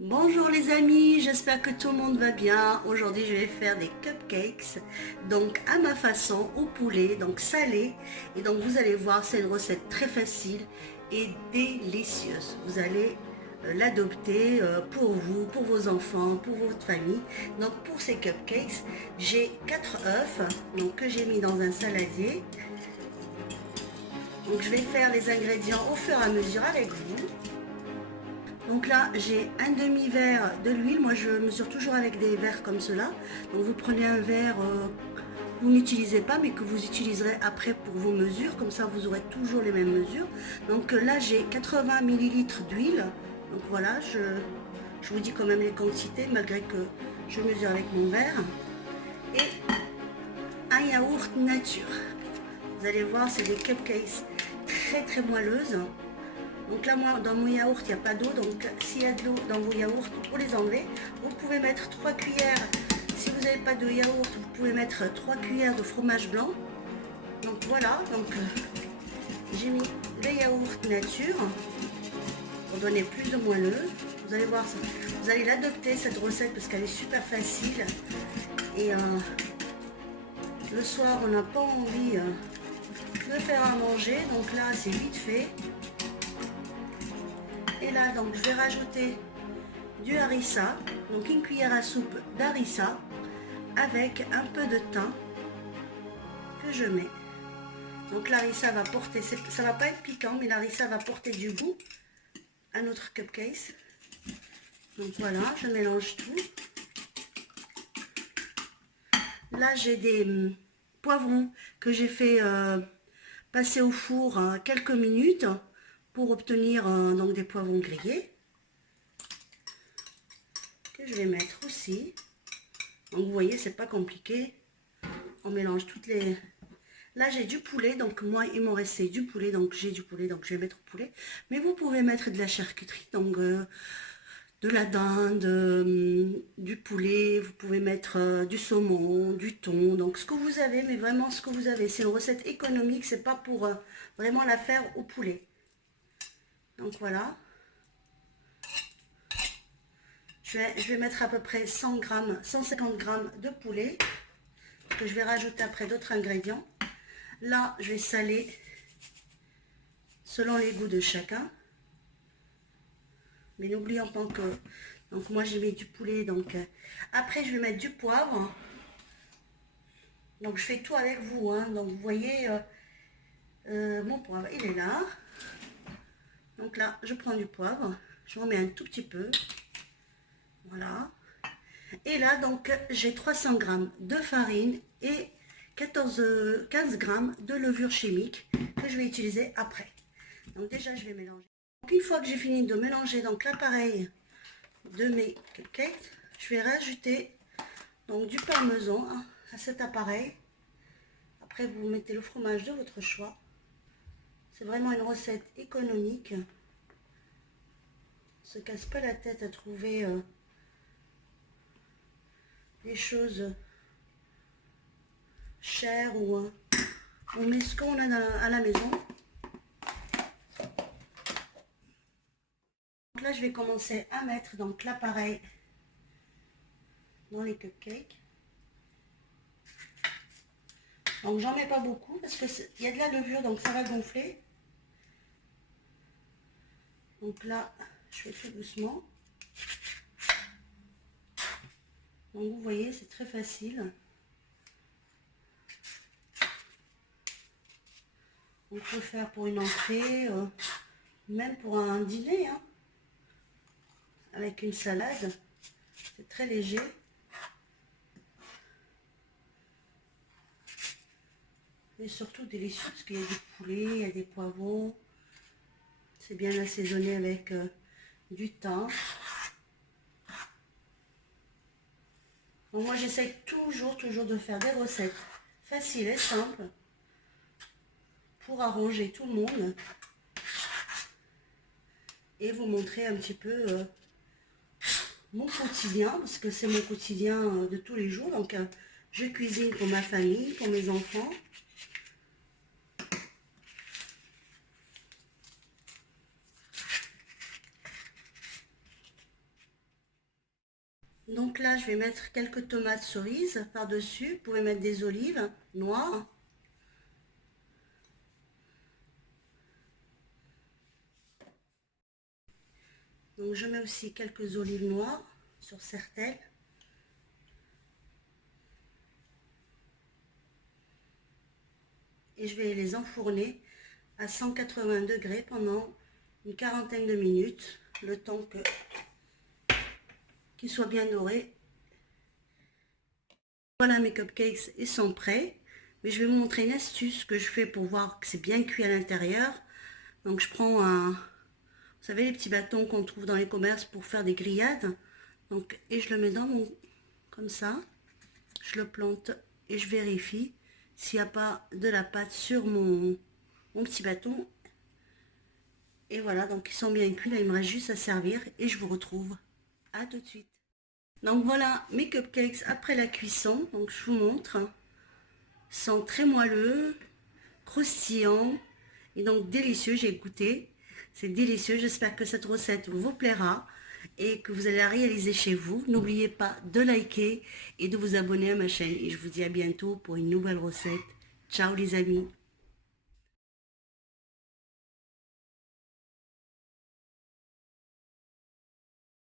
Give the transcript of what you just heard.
Bonjour les amis, j'espère que tout le monde va bien. Aujourd'hui je vais faire des cupcakes, donc à ma façon, au poulet, donc salé. Et donc vous allez voir, c'est une recette très facile et délicieuse. Vous allez l'adopter pour vous, pour vos enfants, pour votre famille. Donc pour ces cupcakes, j'ai 4 œufs donc, que j'ai mis dans un saladier. Donc je vais faire les ingrédients au fur et à mesure avec vous. Donc là, j'ai un demi-verre de l'huile. Moi, je mesure toujours avec des verres comme cela. Donc vous prenez un verre que vous n'utilisez pas, mais que vous utiliserez après pour vos mesures. Comme ça, vous aurez toujours les mêmes mesures. Donc là, j'ai 80 millilitres d'huile. Donc voilà, je vous dis quand même les quantités, malgré que je mesure avec mon verre. Et un yaourt nature. Vous allez voir, c'est des cupcakes très très moelleuses. Donc là, moi, dans mon yaourt, il n'y a pas d'eau. Donc s'il y a de l'eau dans vos yaourts, pour les enlever, vous pouvez mettre 3 cuillères. Si vous n'avez pas de yaourt, vous pouvez mettre 3 cuillères de fromage blanc. Donc voilà, donc j'ai mis le yaourt nature pour donner plus de moelleux. Vous allez voir, vous allez l'adopter cette recette parce qu'elle est super facile. Et le soir, on n'a pas envie de faire à manger. Donc là, c'est vite fait. Et là, donc, je vais rajouter du harissa, donc une cuillère à soupe d'harissa avec un peu de thym que je mets. Donc l'harissa va porter, ça va pas être piquant, mais l'harissa va porter du goût à notre cupcake. Donc voilà, je mélange tout. Là, j'ai des poivrons que j'ai fait passer au four quelques minutes pour obtenir donc des poivrons grillés. Que je vais mettre aussi. Donc vous voyez, c'est pas compliqué. On mélange toutes les... Là, j'ai du poulet, donc moi, il m'en restait du poulet, donc j'ai du poulet, donc je vais mettre poulet. Mais vous pouvez mettre de la charcuterie, donc de la dinde, du poulet, vous pouvez mettre du saumon, du thon, donc ce que vous avez, mais vraiment ce que vous avez. C'est une recette économique, c'est pas pour vraiment la faire au poulet. Donc voilà. Je vais mettre à peu près 100 grammes, 150 grammes de poulet, que je vais rajouter après d'autres ingrédients. Là, je vais saler selon les goûts de chacun. Mais n'oublions pas que... Donc moi, j'ai mis du poulet. Donc après, je vais mettre du poivre. Donc je fais tout avec vous. Hein. Donc vous voyez, mon poivre, il est là. Donc là, je prends du poivre. Je mets un tout petit peu. Voilà. Et là, donc, j'ai 300 grammes de farine et 15 grammes de levure chimique que je vais utiliser après. Donc déjà, je vais mélanger. Donc, une fois que j'ai fini de mélanger donc l'appareil de mes cupcakes, je vais rajouter donc du parmesan à cet appareil. Après, vous mettez le fromage de votre choix. C'est vraiment une recette économique. On ne se casse pas la tête à trouver des choses chères ou on met ce qu'on a à la maison. Donc là, je vais commencer à mettre donc l'appareil dans les cupcakes. Donc j'en mets pas beaucoup parce que il y a de la levure, donc ça va gonfler. Donc là, je fais tout doucement. Donc vous voyez, c'est très facile. On peut faire pour une entrée, même pour un dîner, hein, avec une salade. C'est très léger. Mais surtout délicieux parce qu'il y a du poulet, il y a des poivrons. C'est bien assaisonné avec du thym. Donc moi j'essaye toujours de faire des recettes faciles et simples pour arranger tout le monde et vous montrer un petit peu mon quotidien, parce que c'est mon quotidien de tous les jours. Donc je cuisine pour ma famille, pour mes enfants. Donc là, je vais mettre quelques tomates cerises par-dessus. Vous pouvez mettre des olives noires. Donc je mets aussi quelques olives noires sur certaines. Et je vais les enfourner à 180 degrés pendant une quarantaine de minutes, le temps qu'ils soient bien dorés. Voilà, mes cupcakes, ils sont prêts. Mais je vais vous montrer une astuce que je fais pour voir que c'est bien cuit à l'intérieur. Donc je prends vous savez, les petits bâtons qu'on trouve dans les commerces pour faire des grillades. Donc, et je le mets dans comme ça. Je le plante et je vérifie s'il n'y a pas de la pâte sur mon petit bâton. Et voilà, donc ils sont bien cuits. Là, il me reste juste à servir et je vous retrouve. À tout de suite. Donc voilà mes cupcakes après la cuisson. Donc je vous montre. Ils sont très moelleux, croustillants et donc délicieux. J'ai goûté. C'est délicieux. J'espère que cette recette vous plaira et que vous allez la réaliser chez vous. N'oubliez pas de liker et de vous abonner à ma chaîne. Et je vous dis à bientôt pour une nouvelle recette. Ciao les amis.